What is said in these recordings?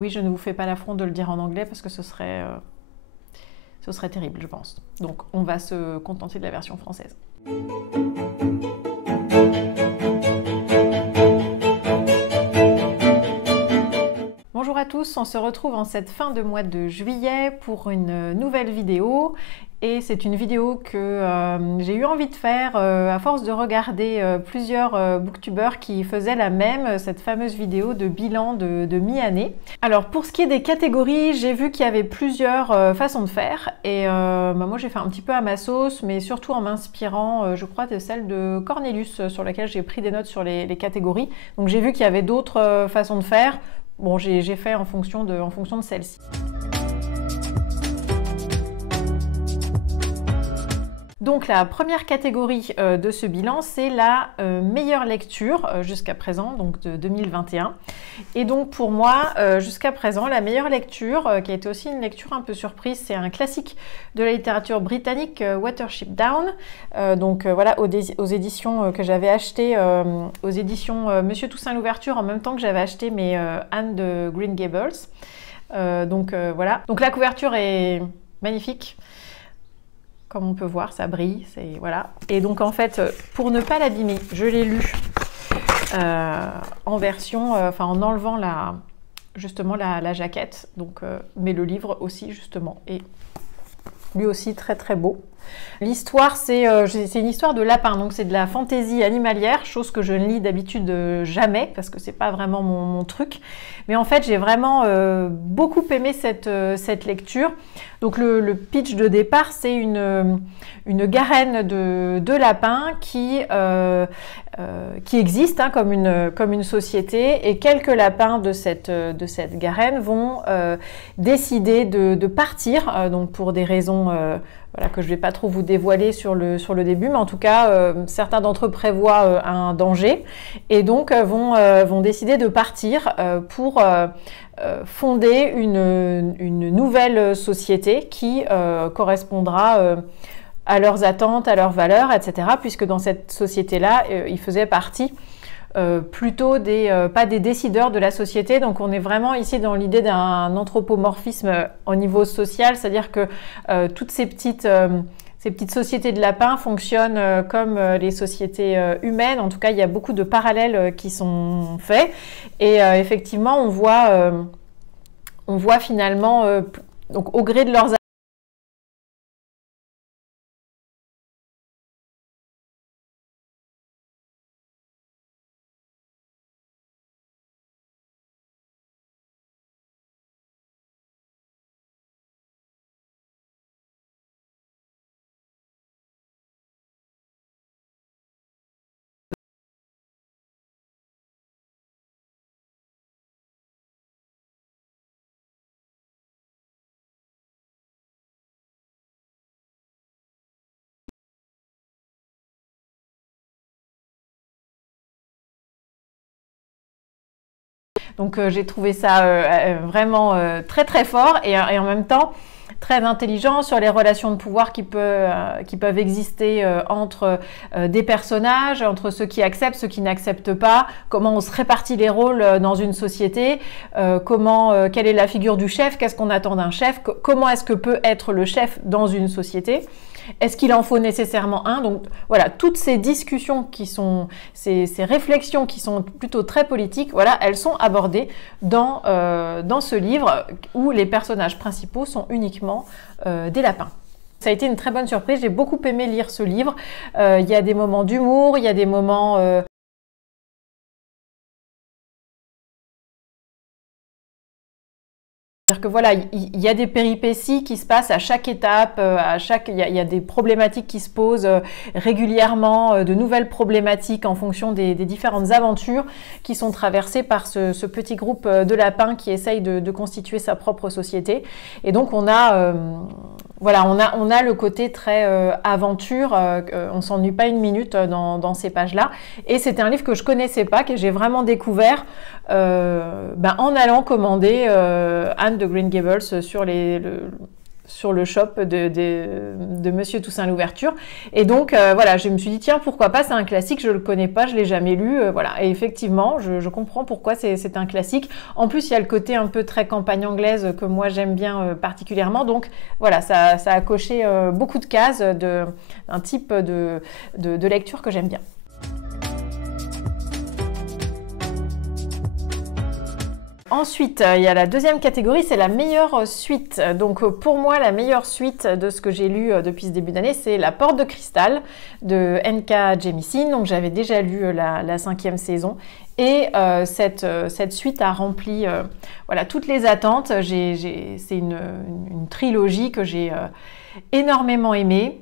Oui, je ne vous fais pas l'affront de le dire en anglais parce que ce serait terrible, je pense. Donc, on va se contenter de la version française. Bonjour à tous, on se retrouve en cette fin de mois de juillet pour une nouvelle vidéo. Et c'est une vidéo que j'ai eu envie de faire à force de regarder plusieurs booktubeurs qui faisaient la même, cette fameuse vidéo de bilan de mi-année. Alors pour ce qui est des catégories, j'ai vu qu'il y avait plusieurs façons de faire et moi j'ai fait un petit peu à ma sauce, mais surtout en m'inspirant, je crois, de celle de Cornelius sur laquelle j'ai pris des notes sur les catégories. Donc j'ai vu qu'il y avait d'autres façons de faire. Bon, j'ai fait en fonction de celle-ci. Donc la première catégorie de ce bilan, c'est la meilleure lecture jusqu'à présent, donc de 2021. Et donc pour moi, jusqu'à présent, la meilleure lecture, qui a été aussi une lecture un peu surprise, c'est un classique de la littérature britannique, Watership Down. Voilà, aux éditions que j'avais achetées, aux éditions Monsieur Toussaint Louverture, en même temps que j'avais acheté mes Anne de Green Gables. Voilà. Donc la couverture est magnifique. Comme on peut voir, ça brille, voilà. Et donc en fait, pour ne pas l'abîmer, je l'ai lu en version, en enlevant justement la jaquette. Donc, mais le livre aussi justement est lui aussi très très beau. L'histoire, c'est une histoire de lapin, donc c'est de la fantaisie animalière, chose que je ne lis d'habitude jamais, parce que c'est pas vraiment mon truc. Mais en fait, j'ai vraiment beaucoup aimé cette lecture. Donc le pitch de départ, c'est une garenne de lapins qui existe comme une société, et quelques lapins de cette garenne vont décider de partir, donc pour des raisons voilà, que je ne vais pas trop vous dévoiler sur le début, mais en tout cas, certains d'entre eux prévoient un danger et donc vont décider de partir pour fonder une nouvelle société qui correspondra à leurs attentes, à leurs valeurs, etc. Puisque dans cette société-là, ils faisaient partie plutôt pas des décideurs de la société. Donc on est vraiment ici dans l'idée d'un anthropomorphisme au niveau social, c'est-à-dire que toutes ces petites sociétés de lapins fonctionnent comme les sociétés humaines. En tout cas, il y a beaucoup de parallèles qui sont faits. Et effectivement, on voit finalement, donc au gré de leurs Donc j'ai trouvé ça vraiment très très fort et en même temps très intelligent sur les relations de pouvoir qui peuvent exister entre des personnages, entre ceux qui acceptent, ceux qui n'acceptent pas, comment on se répartit les rôles dans une société, quelle est la figure du chef, qu'est-ce qu'on attend d'un chef, comment est-ce que peut être le chef dans une société. Est-ce qu'il en faut nécessairement un? Donc voilà, toutes ces discussions ces réflexions qui sont plutôt très politiques, voilà, elles sont abordées dans ce livre où les personnages principaux sont uniquement des lapins. Ça a été une très bonne surprise, j'ai beaucoup aimé lire ce livre. Il y a des moments d'humour, il y a des moments c'est-à-dire que voilà, il y a des péripéties qui se passent à chaque étape, il y a des problématiques qui se posent régulièrement, de nouvelles problématiques en fonction des différentes aventures qui sont traversées par ce petit groupe de lapins qui essayent de constituer sa propre société. Et donc on a le côté très aventure, on s'ennuie pas une minute dans ces pages-là. Et c'était un livre que je connaissais pas, que j'ai vraiment découvert en allant commander Anne de Green Gables sur le shop de Monsieur Toussaint Louverture. Et donc, voilà, je me suis dit, tiens, pourquoi pas, c'est un classique, je ne le connais pas, je ne l'ai jamais lu. Voilà. Et effectivement, je comprends pourquoi c'est un classique. En plus, il y a le côté un peu très campagne anglaise que moi, j'aime bien particulièrement. Donc, voilà, ça a coché beaucoup de cases d'un type de lecture que j'aime bien. Ensuite, il y a la deuxième catégorie, c'est la meilleure suite. Donc pour moi, la meilleure suite de ce que j'ai lu depuis ce début d'année, c'est La Porte de Cristal de N.K. Jemisin. Donc j'avais déjà lu la 5e saison. Et cette suite a rempli voilà, toutes les attentes. C'est une trilogie que j'ai énormément aimée.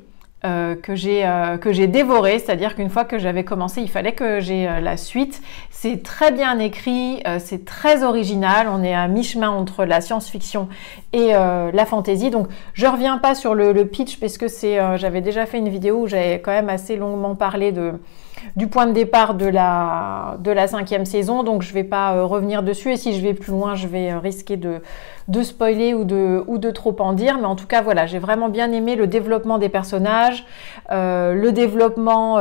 Que j'ai dévoré, c'est-à-dire qu'une fois que j'avais commencé, il fallait que j'ai la suite. C'est très bien écrit, c'est très original, on est à mi-chemin entre la science-fiction et la fantasy. Donc je reviens pas sur le pitch parce que j'avais déjà fait une vidéo où j'avais quand même assez longuement parlé du point de départ de la 5e saison, donc je ne vais pas revenir dessus, et si je vais plus loin, je vais risquer de spoiler ou de trop en dire, mais en tout cas, voilà, j'ai vraiment bien aimé le développement des personnages, le développement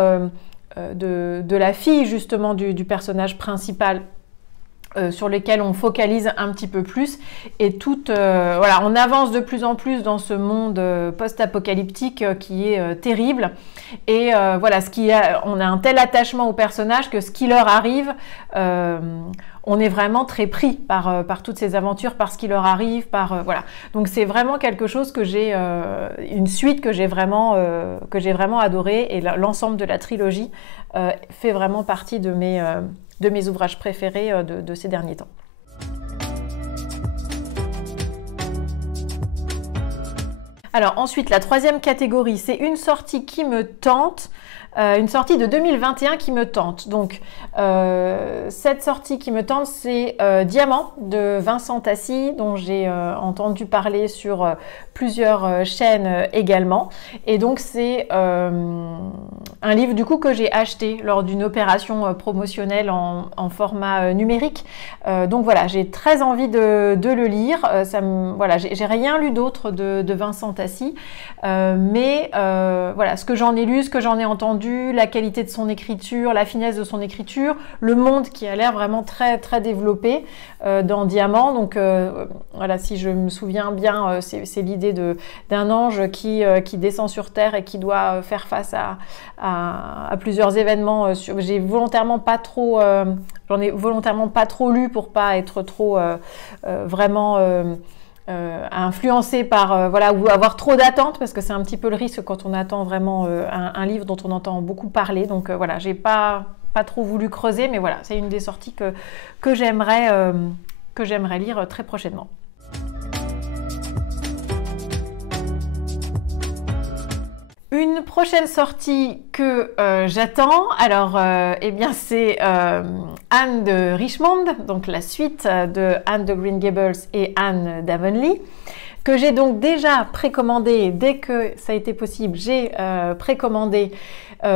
de la fille, justement, du personnage principal, sur lesquels on focalise un petit peu plus, et voilà, on avance de plus en plus dans ce monde post-apocalyptique qui est terrible, et voilà, on a un tel attachement aux personnages que ce qui leur arrive, on est vraiment très pris par toutes ces aventures, par ce qui leur arrive, voilà. Donc c'est vraiment quelque chose une suite que j'ai vraiment adoré, et l'ensemble de la trilogie fait vraiment partie de mes ouvrages préférés de ces derniers temps. Alors ensuite, la troisième catégorie, c'est une sortie qui me tente, une sortie de 2021 qui me tente. Donc cette sortie qui me tente, c'est Diamant de Vincent Tassi, dont j'ai entendu parler sur plusieurs chaînes également. Et donc c'est un livre du coup que j'ai acheté lors d'une opération promotionnelle en format numérique. Donc voilà, j'ai très envie de le lire. Voilà, j'ai rien lu d'autre de Vincent Tassi, mais voilà, ce que j'en ai lu, ce que j'en ai entendu, la qualité de son écriture, la finesse de son écriture, le monde qui a l'air vraiment très très développé dans Diamant. Donc voilà, si je me souviens bien, c'est l'idée d'un ange qui descend sur Terre et qui doit faire face à plusieurs événements. J'en ai volontairement pas trop lu pour pas être trop vraiment influencé par voilà, ou avoir trop d'attentes, parce que c'est un petit peu le risque quand on attend vraiment un livre dont on entend beaucoup parler. Donc voilà, j'ai pas trop voulu creuser, mais voilà, c'est une des sorties que j'aimerais lire très prochainement. Une prochaine sortie que j'attends, alors eh bien c'est Anne de Richmond, donc la suite de Anne de Green Gables et Anne d'Avonlea, que j'ai donc déjà précommandé. Dès que ça a été possible, j'ai précommandé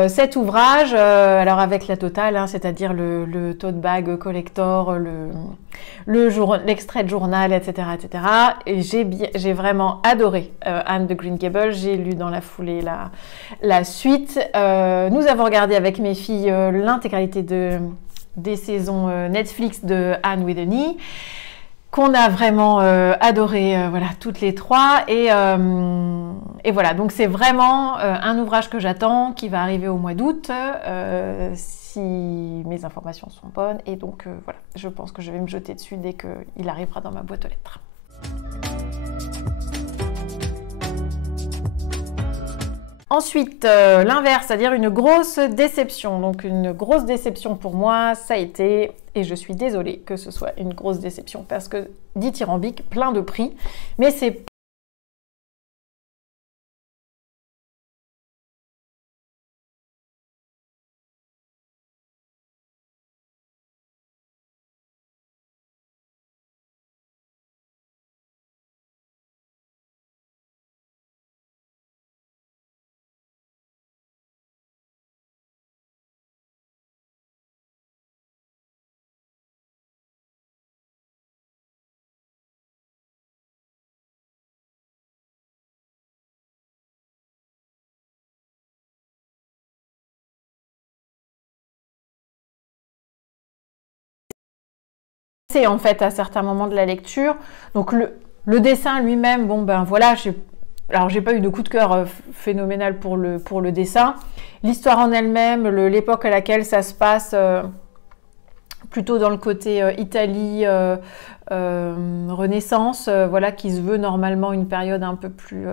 cet ouvrage, alors avec la totale, hein, c'est-à-dire le tote bag collector, l'extrait de journal, etc., etc. Et j'ai vraiment adoré Anne de Green Gables. J'ai lu dans la foulée la suite. Nous avons regardé avec mes filles l'intégralité des saisons Netflix de Anne with an E, qu'on a vraiment adoré, voilà, toutes les trois, et voilà, donc c'est vraiment un ouvrage que j'attends, qui va arriver au mois d'août, si mes informations sont bonnes, et donc voilà, je pense que je vais me jeter dessus dès qu'il arrivera dans ma boîte aux lettres. Ensuite, l'inverse, c'est-à-dire une grosse déception. Donc une grosse déception pour moi, ça a été, et je suis désolée que ce soit une grosse déception, parce que dithyrambique, plein de prix, mais c'est en fait à certains moments de la lecture. Donc le dessin lui-même, bon ben voilà, alors j'ai pas eu de coup de cœur phénoménal pour le dessin. L'histoire en elle-même, l'époque à laquelle ça se passe, plutôt dans le côté Italie, Renaissance, voilà, qui se veut normalement une période un peu plus,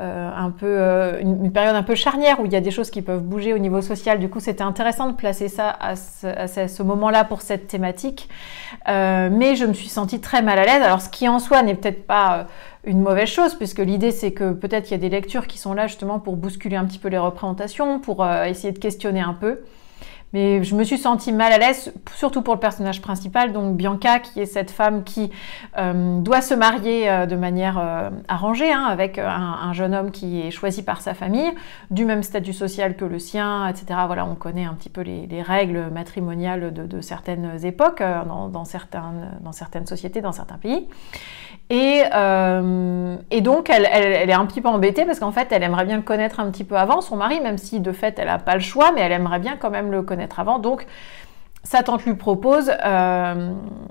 une période un peu charnière où il y a des choses qui peuvent bouger au niveau social. Du coup, c'était intéressant de placer ça à ce moment-là pour cette thématique. Mais je me suis sentie très mal à l'aise. Alors, ce qui en soi n'est peut-être pas une mauvaise chose, puisque l'idée c'est que peut-être il y a des lectures qui sont là justement pour bousculer un petit peu les représentations, pour essayer de questionner un peu. Mais je me suis sentie mal à l'aise, surtout pour le personnage principal, donc Bianca, qui est cette femme qui doit se marier de manière arrangée, hein, avec un jeune homme qui est choisi par sa famille, du même statut social que le sien, etc. Voilà, on connaît un petit peu les règles matrimoniales de certaines époques, dans certaines sociétés, dans certains pays. Et donc, elle est un petit peu embêtée parce qu'en fait, elle aimerait bien le connaître un petit peu avant, son mari, même si de fait, elle n'a pas le choix, mais elle aimerait bien quand même le connaître avant. Donc, sa tante lui propose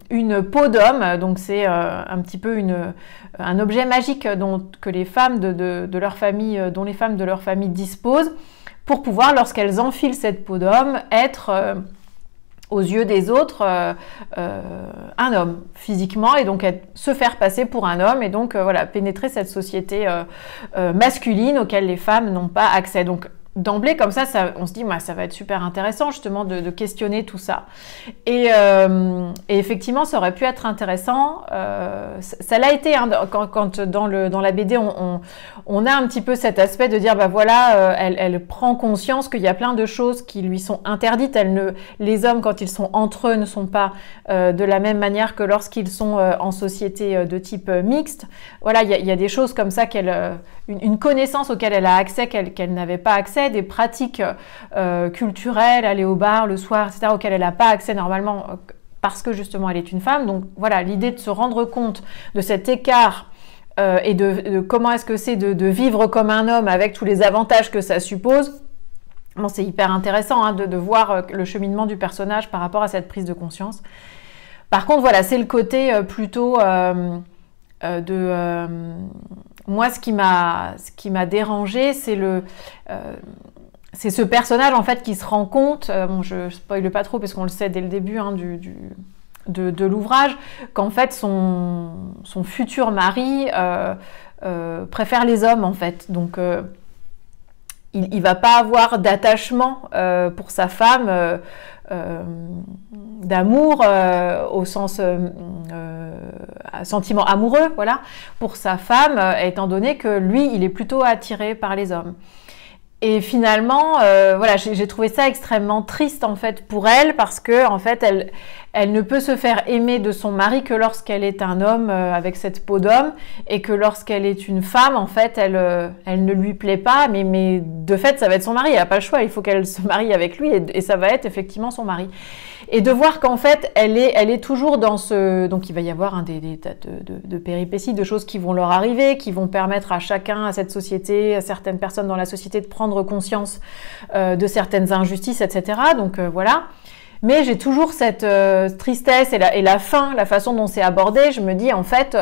une peau d'homme. Donc, c'est un petit peu un objet magique que les femmes de leur famille, dont les femmes de leur famille disposent pour pouvoir, lorsqu'elles enfilent cette peau d'homme, être... aux yeux des autres, un homme physiquement, et donc se faire passer pour un homme, et donc voilà, pénétrer cette société masculine auquel les femmes n'ont pas accès. Donc d'emblée, comme ça, on se dit, ça va être super intéressant justement de questionner tout ça. Et effectivement, ça aurait pu être intéressant. Ça l'a été, hein, quand dans la BD, on a un petit peu cet aspect de dire, voilà, elle prend conscience qu'il y a plein de choses qui lui sont interdites. Les hommes, quand ils sont entre eux, ne sont pas de la même manière que lorsqu'ils sont en société de type mixte. Voilà, il y a des choses comme ça une connaissance auquel elle a accès qu'elle n'avait pas accès, des pratiques culturelles, aller au bar le soir, etc., auxquelles elle n'a pas accès normalement parce que justement elle est une femme. Donc voilà, l'idée de se rendre compte de cet écart et de comment est-ce que c'est de vivre comme un homme avec tous les avantages que ça suppose, bon, c'est hyper intéressant, hein, de voir le cheminement du personnage par rapport à cette prise de conscience. Par contre, voilà, c'est le côté plutôt moi, ce qui m'a dérangée, c'est ce personnage en fait qui se rend compte, bon, je spoile pas trop parce qu'on le sait dès le début, hein, de l'ouvrage, qu'en fait son futur mari préfère les hommes en fait. Donc il va pas avoir d'attachement pour sa femme, d'amour au sens sentiment amoureux, voilà, pour sa femme, étant donné que lui, il est plutôt attiré par les hommes. Et finalement, voilà, j'ai trouvé ça extrêmement triste en fait pour elle, parce que en fait, elle ne peut se faire aimer de son mari que lorsqu'elle est un homme avec cette peau d'homme, et que lorsqu'elle est une femme, en fait, elle ne lui plaît pas, mais de fait, ça va être son mari, elle n'a pas le choix, il faut qu'elle se marie avec lui, et ça va être effectivement son mari. Et de voir qu'en fait, elle est toujours dans ce... Donc il va y avoir des tas de péripéties, de choses qui vont leur arriver, qui vont permettre à chacun, à cette société, à certaines personnes dans la société de prendre conscience de certaines injustices, etc. Donc voilà. Mais j'ai toujours cette tristesse et la fin, la façon dont c'est abordé, je me dis en fait,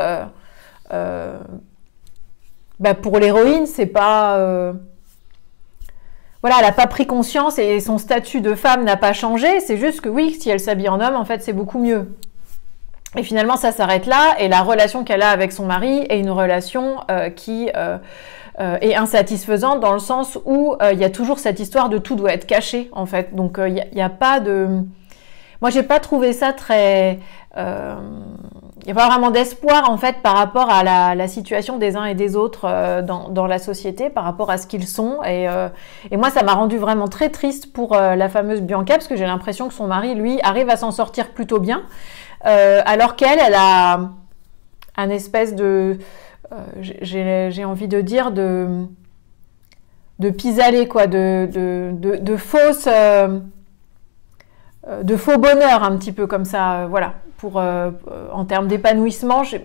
pour l'héroïne, c'est pas... Voilà, elle n'a pas pris conscience et son statut de femme n'a pas changé. C'est juste que oui, si elle s'habille en homme, en fait, c'est beaucoup mieux. Et finalement, ça s'arrête là. Et la relation qu'elle a avec son mari est une relation qui est insatisfaisante dans le sens où il y a toujours cette histoire de tout doit être caché, en fait. Donc, il n'y a pas de... Moi, j'ai pas trouvé ça très... Il n'y a pas vraiment d'espoir en fait par rapport à la situation des uns et des autres dans la société, par rapport à ce qu'ils sont. Et moi, ça m'a rendu vraiment très triste pour la fameuse Bianca, parce que j'ai l'impression que son mari, lui, arrive à s'en sortir plutôt bien, alors qu'elle a un espèce de... j'ai envie de dire de pis-aller, quoi, de fausses... de faux bonheur, un petit peu comme ça, voilà. En termes d'épanouissement, je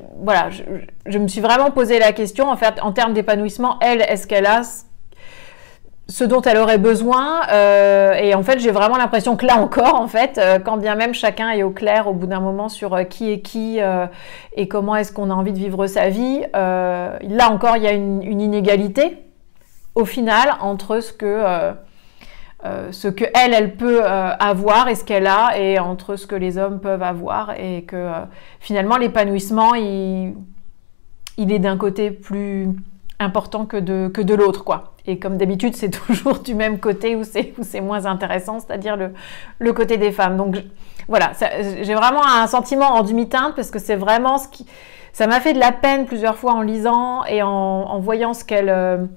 me suis vraiment posé la question, en fait, en termes d'épanouissement, elle, est-ce qu'elle a ce dont elle aurait besoin. Et en fait, j'ai vraiment l'impression que là encore, en fait, quand bien même chacun est au clair au bout d'un moment sur qui est qui et comment est-ce qu'on a envie de vivre sa vie, là encore, il y a une inégalité au final entre ce que elle peut avoir et ce qu'elle a, et entre ce que les hommes peuvent avoir, et que finalement l'épanouissement il est d'un côté plus important que de l'autre, quoi. Et comme d'habitude, c'est toujours du même côté où c'est moins intéressant, c'est-à-dire le côté des femmes. Donc voilà, j'ai vraiment un sentiment en demi-teinte, parce que c'est vraiment ce qui... Ça m'a fait de la peine plusieurs fois en lisant et en voyant ce qu'elle...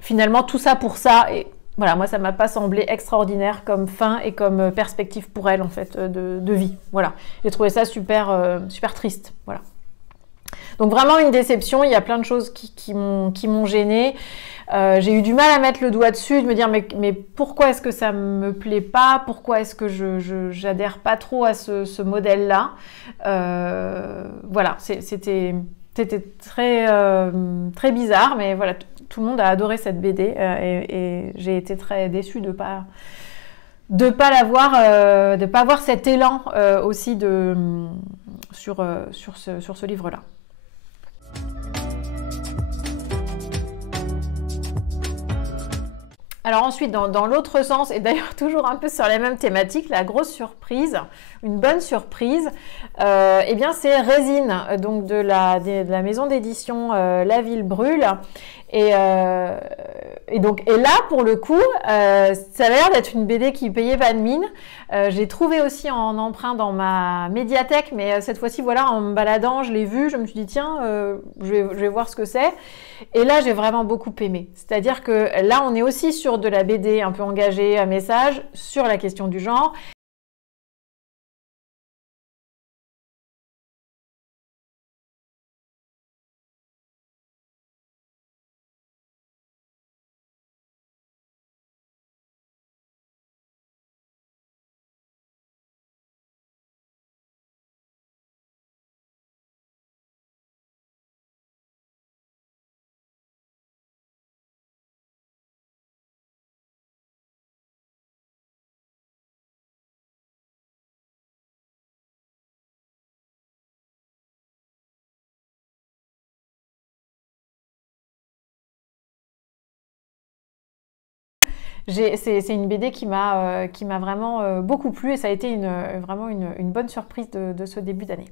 finalement, tout ça pour ça. Et voilà, moi, ça m'a pas semblé extraordinaire comme fin et comme perspective pour elle, en fait, de vie. Voilà, j'ai trouvé ça super, super triste. Voilà. Donc vraiment une déception, il y a plein de choses qui m'ont gênée. J'ai eu du mal à mettre le doigt dessus, de me dire mais pourquoi est-ce que ça me plaît pas? Pourquoi est-ce que j'adhère pas trop à ce modèle-là? Voilà, c'était très, très bizarre, mais voilà, tout le monde a adoré cette BD et j'ai été très déçue de pas avoir cet élan aussi sur ce livre-là. Alors ensuite, dans l'autre sens, et d'ailleurs toujours un peu sur la même thématique, la grosse surprise, une bonne surprise, eh bien c'est Résine, donc de la maison d'édition La Ville Brûle. Et là, pour le coup, ça a l'air d'être une BD qui payait pas de mine. J'ai trouvé aussi en emprunt dans ma médiathèque, mais cette fois-ci, voilà, en me baladant, je l'ai vu, je me suis dit, tiens, je vais voir ce que c'est. Et là, j'ai vraiment beaucoup aimé. C'est-à-dire que là, on est aussi sur de la BD un peu engagée, à message, sur la question du genre. C'est une BD qui m'a vraiment beaucoup plu, et ça a été vraiment une bonne surprise de ce début d'année.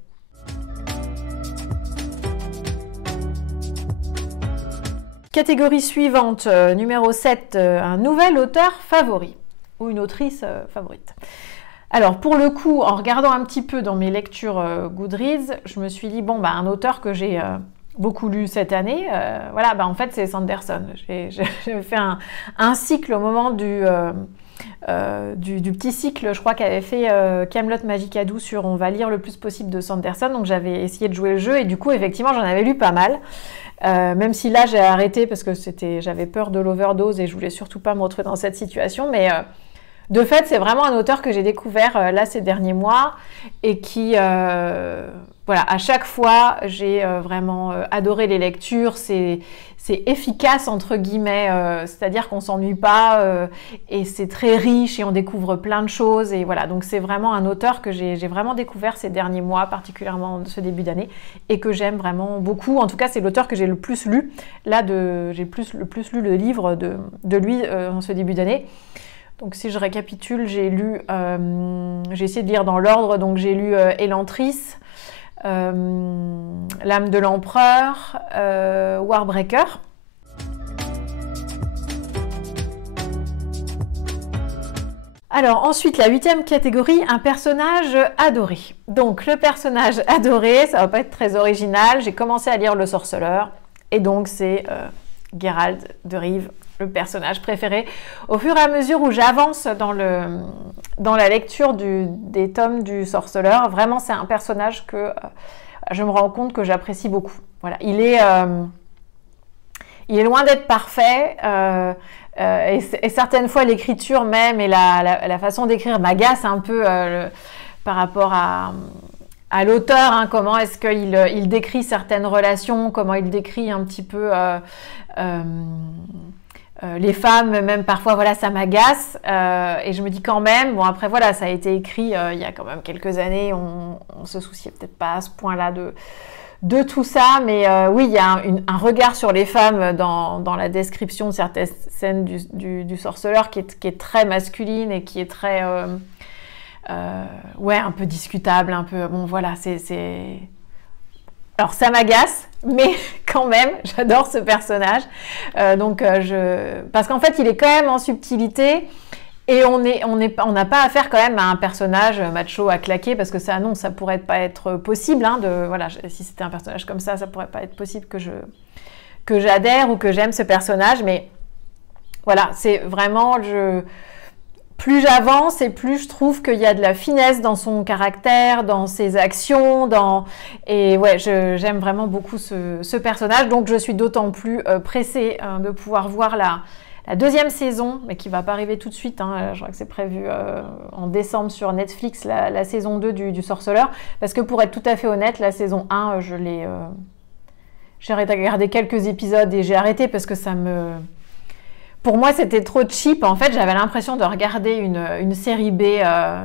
Catégorie suivante, numéro 7, un nouvel auteur favori ou une autrice favorite. Alors pour le coup, en regardant un petit peu dans mes lectures Goodreads, je me suis dit, bon, bah, un auteur que j'ai beaucoup lu cette année, voilà, bah, en fait c'est Sanderson. J'ai fait un cycle au moment du petit cycle, je crois, qu'avait fait Kaamelott Magicadou sur On va lire le plus possible de Sanderson. Donc j'avais essayé de jouer le jeu, et du coup effectivement j'en avais lu pas mal. Même si là j'ai arrêté parce que j'avais peur de l'overdose et je voulais surtout pas me retrouver dans cette situation, mais de fait c'est vraiment un auteur que j'ai découvert là ces derniers mois, et qui voilà, à chaque fois j'ai vraiment adoré les lectures. C'est efficace entre guillemets, c'est-à-dire qu'on s'ennuie pas, et c'est très riche et on découvre plein de choses, et voilà, donc c'est vraiment un auteur que j'ai vraiment découvert ces derniers mois, particulièrement ce début d'année, et que j'aime vraiment beaucoup. En tout cas, c'est l'auteur que j'ai le plus lu. Là, j'ai le plus lu le livre de lui en ce début d'année. Donc si je récapitule, j'ai essayé de lire dans l'ordre, donc j'ai lu Elantris, L'âme de l'empereur, Warbreaker. Alors ensuite, la 8e catégorie, un personnage adoré. Donc le personnage adoré, ça va pas être très original. J'ai commencé à lire Le Sorceleur, et donc c'est Géralt de Rive, le personnage préféré. Au fur et à mesure où j'avance dans la lecture des tomes du Sorceleur, vraiment c'est un personnage que je me rends compte que j'apprécie beaucoup. Voilà, il est loin d'être parfait, et certaines fois l'écriture même et la façon d'écrire m'agace un peu par rapport à l'auteur, hein, comment est-ce qu'il décrit certaines relations, comment il décrit un petit peu les femmes, même parfois, voilà, ça m'agace. Et je me dis quand même, bon après voilà, ça a été écrit il y a quand même quelques années, on se souciait peut-être pas à ce point-là de tout ça, mais oui, il y a un regard sur les femmes dans la description de certaines scènes du sorceleur qui est très masculine et qui est très, ouais, un peu discutable, un peu, bon voilà, Alors ça m'agace, mais quand même, j'adore ce personnage. Parce qu'en fait, il est quand même en subtilité. Et on n'a pas affaire quand même à un personnage macho à claquer, parce que ça, non, ça pourrait pas être possible. Hein, voilà, si c'était un personnage comme ça pourrait pas être possible que j'adhère ou que j'aime ce personnage. Mais voilà, c'est vraiment, plus j'avance et plus je trouve qu'il y a de la finesse dans son caractère, dans ses actions, et ouais, j'aime vraiment beaucoup ce personnage. Donc je suis d'autant plus pressée de pouvoir voir la deuxième saison, mais qui ne va pas arriver tout de suite, hein. Je crois que c'est prévu en décembre sur Netflix, la saison 2 du Sorceleur, parce que pour être tout à fait honnête, la saison 1, j'ai arrêté de regarder quelques épisodes et j'ai arrêté parce que pour moi, c'était trop cheap. En fait, j'avais l'impression de regarder une série B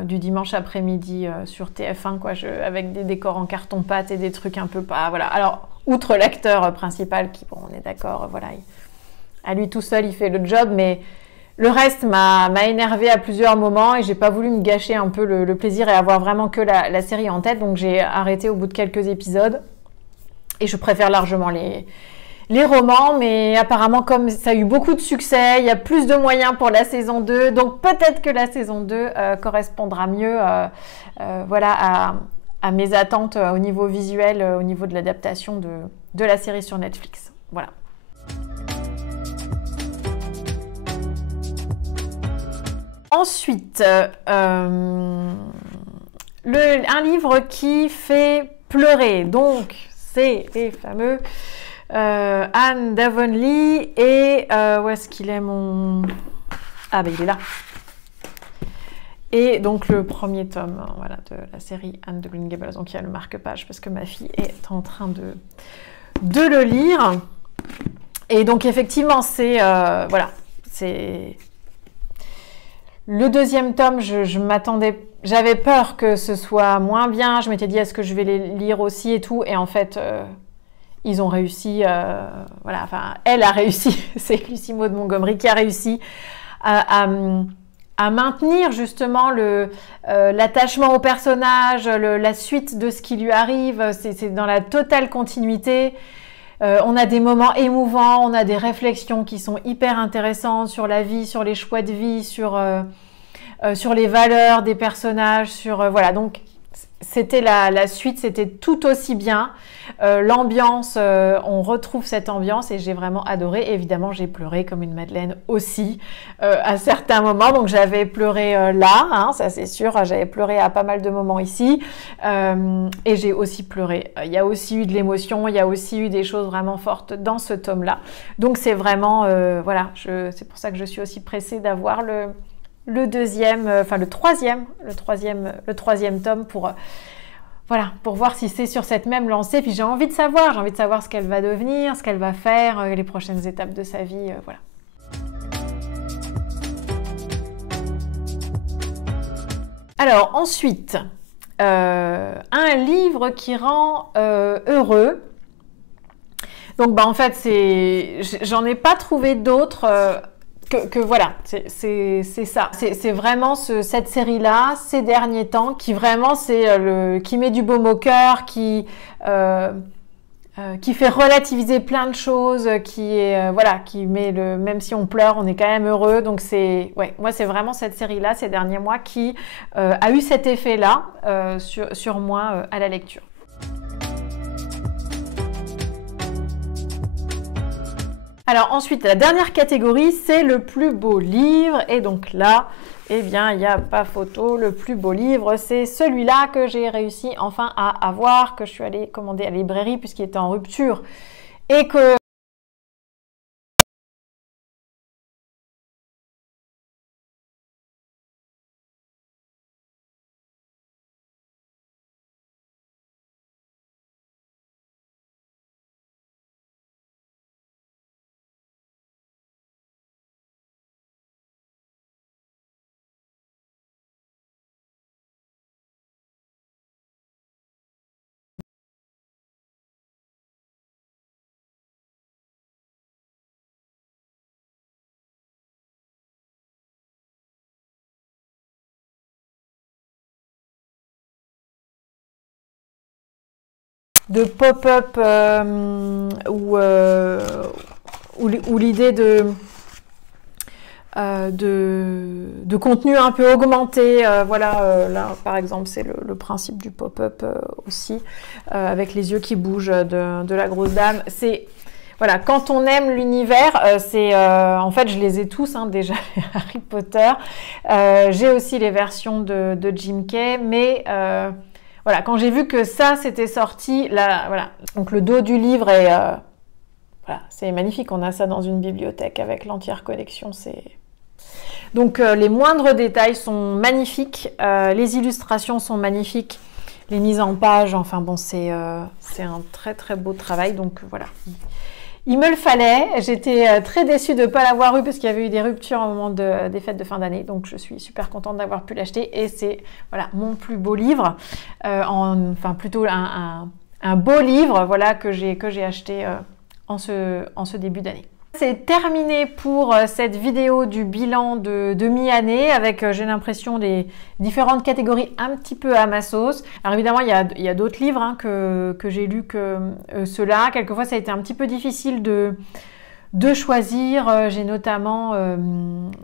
du dimanche après-midi sur TF1, quoi, avec des décors en carton-pâte et des trucs un peu pas... Voilà. Alors, outre l'acteur principal, qui, bon, on est d'accord, voilà... À lui tout seul, il fait le job, mais le reste m'a énervé à plusieurs moments et j'ai pas voulu me gâcher un peu le plaisir et avoir vraiment que la série en tête. Donc j'ai arrêté au bout de quelques épisodes et je préfère largement les romans, mais apparemment comme ça a eu beaucoup de succès, il y a plus de moyens pour la saison 2, donc peut-être que la saison 2 correspondra mieux voilà, à mes attentes au niveau visuel, au niveau de l'adaptation de la série sur Netflix. Voilà. Ensuite, un livre qui fait pleurer. Donc, c'est les fameux Anne d'Avonlea et où est-ce qu'il est mon... Ah ben il est là. Et donc le premier tome, voilà, de la série Anne de Green Gables. Donc il y a le marque-page parce que ma fille est en train de le lire. Et donc effectivement, voilà, c'est... Le deuxième tome, je m'attendais, j'avais peur que ce soit moins bien. Je m'étais dit, est-ce que je vais les lire aussi et tout. Et en fait, ils ont réussi, voilà, enfin, elle a réussi, c'est Lucie Maud Montgomery qui a réussi à maintenir justement l'attachement au personnage, la suite de ce qui lui arrive. C'est dans la totale continuité. On a des moments émouvants, on a des réflexions qui sont hyper intéressantes sur la vie, sur les choix de vie, sur les valeurs des personnages, voilà. Donc c'était la suite, c'était tout aussi bien. L'ambiance, on retrouve cette ambiance et j'ai vraiment adoré. Évidemment, j'ai pleuré comme une madeleine aussi à certains moments. Donc j'avais pleuré là, hein, ça c'est sûr. J'avais pleuré à pas mal de moments ici et j'ai aussi pleuré. Il y a aussi eu de l'émotion, il y a aussi eu des choses vraiment fortes dans ce tome-là. Donc c'est vraiment, voilà, c'est pour ça que je suis aussi pressée d'avoir le deuxième, enfin le troisième tome pour voilà, pour voir si c'est sur cette même lancée. Puis j'ai envie de savoir ce qu'elle va devenir, ce qu'elle va faire, les prochaines étapes de sa vie, voilà. Alors ensuite, un livre qui rend heureux. Donc bah en fait j'en ai pas trouvé d'autres. Que voilà, c'est ça. C'est vraiment cette série-là, ces derniers temps, qui vraiment qui met du baume au cœur, qui fait relativiser plein de choses, voilà, qui met même si on pleure, on est quand même heureux. Donc ouais, moi c'est vraiment cette série-là, ces derniers mois, qui a eu cet effet-là sur moi à la lecture. Alors ensuite, la dernière catégorie, c'est le plus beau livre. Et donc là, eh bien, il n'y a pas photo. Le plus beau livre, c'est celui-là que j'ai réussi enfin à avoir, que je suis allée commander à la librairie puisqu'il était en rupture. Et que de pop-up ou l'idée de contenu un peu augmenté. Voilà, là, par exemple, c'est le principe du pop-up aussi, avec les yeux qui bougent de la grosse dame. C'est... Voilà, quand on aime l'univers, en fait, je les ai tous, hein, déjà, Harry Potter. J'ai aussi les versions de Jim Kay, mais voilà, quand j'ai vu que ça, c'était sorti, là, voilà. Donc, le dos du livre est... voilà, c'est magnifique, on a ça dans une bibliothèque avec l'entière collection, c'est... Donc, les moindres détails sont magnifiques, les illustrations sont magnifiques, les mises en page, enfin bon, c'est un très, très beau travail, donc voilà. Il me le fallait, j'étais très déçue de ne pas l'avoir eu parce qu'il y avait eu des ruptures au moment des fêtes de fin d'année, donc je suis super contente d'avoir pu l'acheter et c'est voilà, mon plus beau livre, enfin plutôt un beau livre voilà, que j'ai acheté en ce début d'année. C'est terminé pour cette vidéo du bilan de mi-année avec, j'ai l'impression, les différentes catégories un petit peu à ma sauce. Alors évidemment, il y a d'autres livres hein, que j'ai lus que ceux-là. Quelquefois, ça a été un petit peu difficile de choisir. J'ai notamment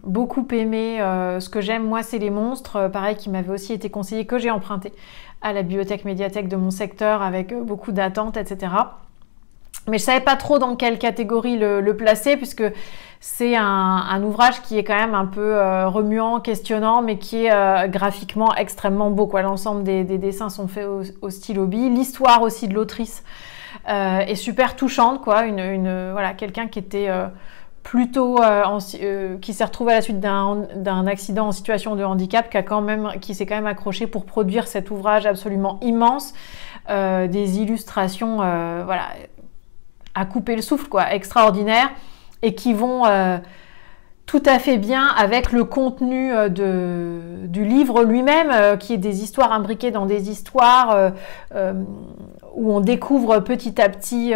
beaucoup aimé ce que j'aime, moi, c'est les monstres. Pareil, qui m'avait aussi été conseillé, que j'ai emprunté à la bibliothèque médiathèque de mon secteur avec beaucoup d'attentes, etc. Mais je ne savais pas trop dans quelle catégorie le placer puisque c'est un ouvrage qui est quand même un peu remuant, questionnant, mais qui est graphiquement extrêmement beau. L'ensemble des dessins sont faits au stylo bille. L'histoire aussi de l'autrice est super touchante. Voilà, quelqu'un qui était plutôt qui s'est retrouvé à la suite d'un accident en situation de handicap, qui s'est quand même accroché pour produire cet ouvrage absolument immense, des illustrations, voilà, à couper le souffle, extraordinaire, et qui vont tout à fait bien avec le contenu du livre lui-même, qui est des histoires imbriquées dans des histoires où on découvre petit à petit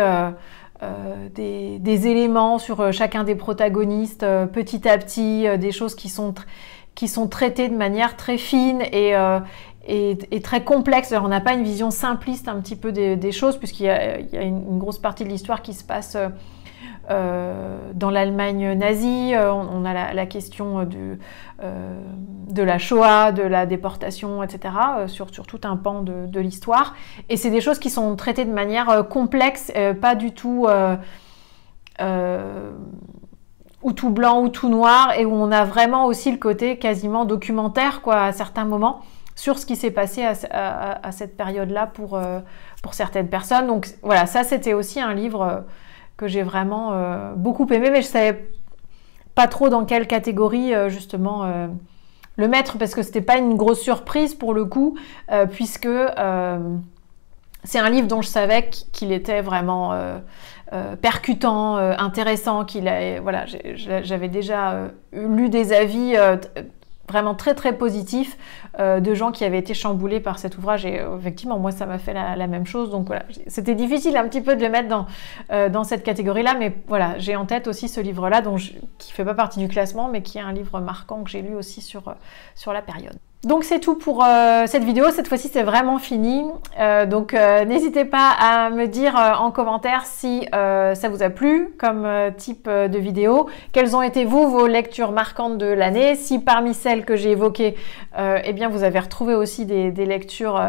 des éléments sur chacun des protagonistes, petit à petit, des choses qui sont traitées de manière très fine et très complexe. Alors, on n'a pas une vision simpliste un petit peu des choses, puisqu'il y a une grosse partie de l'histoire qui se passe dans l'Allemagne nazie. On a la question de la Shoah, de la déportation, etc., sur tout un pan de l'histoire. Et c'est des choses qui sont traitées de manière complexe, pas du tout ou tout blanc ou tout noir, et où on a vraiment aussi le côté quasiment documentaire, à certains moments, sur ce qui s'est passé à cette période-là pour certaines personnes. Donc voilà, ça c'était aussi un livre que j'ai vraiment beaucoup aimé, mais je ne savais pas trop dans quelle catégorie justement le mettre, parce que ce n'était pas une grosse surprise pour le coup, puisque c'est un livre dont je savais qu'il était vraiment percutant, intéressant, voilà, j'avais déjà lu des avis vraiment très très positif de gens qui avaient été chamboulés par cet ouvrage, et effectivement moi ça m'a fait la même chose. Donc voilà, c'était difficile un petit peu de le mettre dans cette catégorie là, mais voilà, j'ai en tête aussi ce livre là qui fait pas partie du classement, mais qui est un livre marquant que j'ai lu aussi sur la période. Donc c'est tout pour cette vidéo. Cette fois-ci c'est vraiment fini, donc n'hésitez pas à me dire en commentaire si ça vous a plu comme type de vidéo, quelles ont été vos lectures marquantes de l'année, si parmi celles que j'ai évoquées eh bien vous avez retrouvé aussi des lectures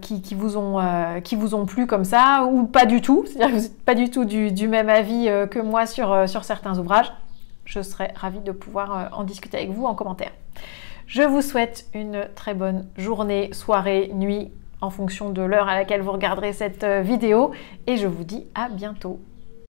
qui vous ont plu comme ça, ou pas du tout, c'est-à-dire que vous n'êtes pas du tout du même avis que moi sur certains ouvrages. Je serais ravie de pouvoir en discuter avec vous en commentaire. Je vous souhaite une très bonne journée, soirée, nuit, en fonction de l'heure à laquelle vous regarderez cette vidéo, et je vous dis à bientôt.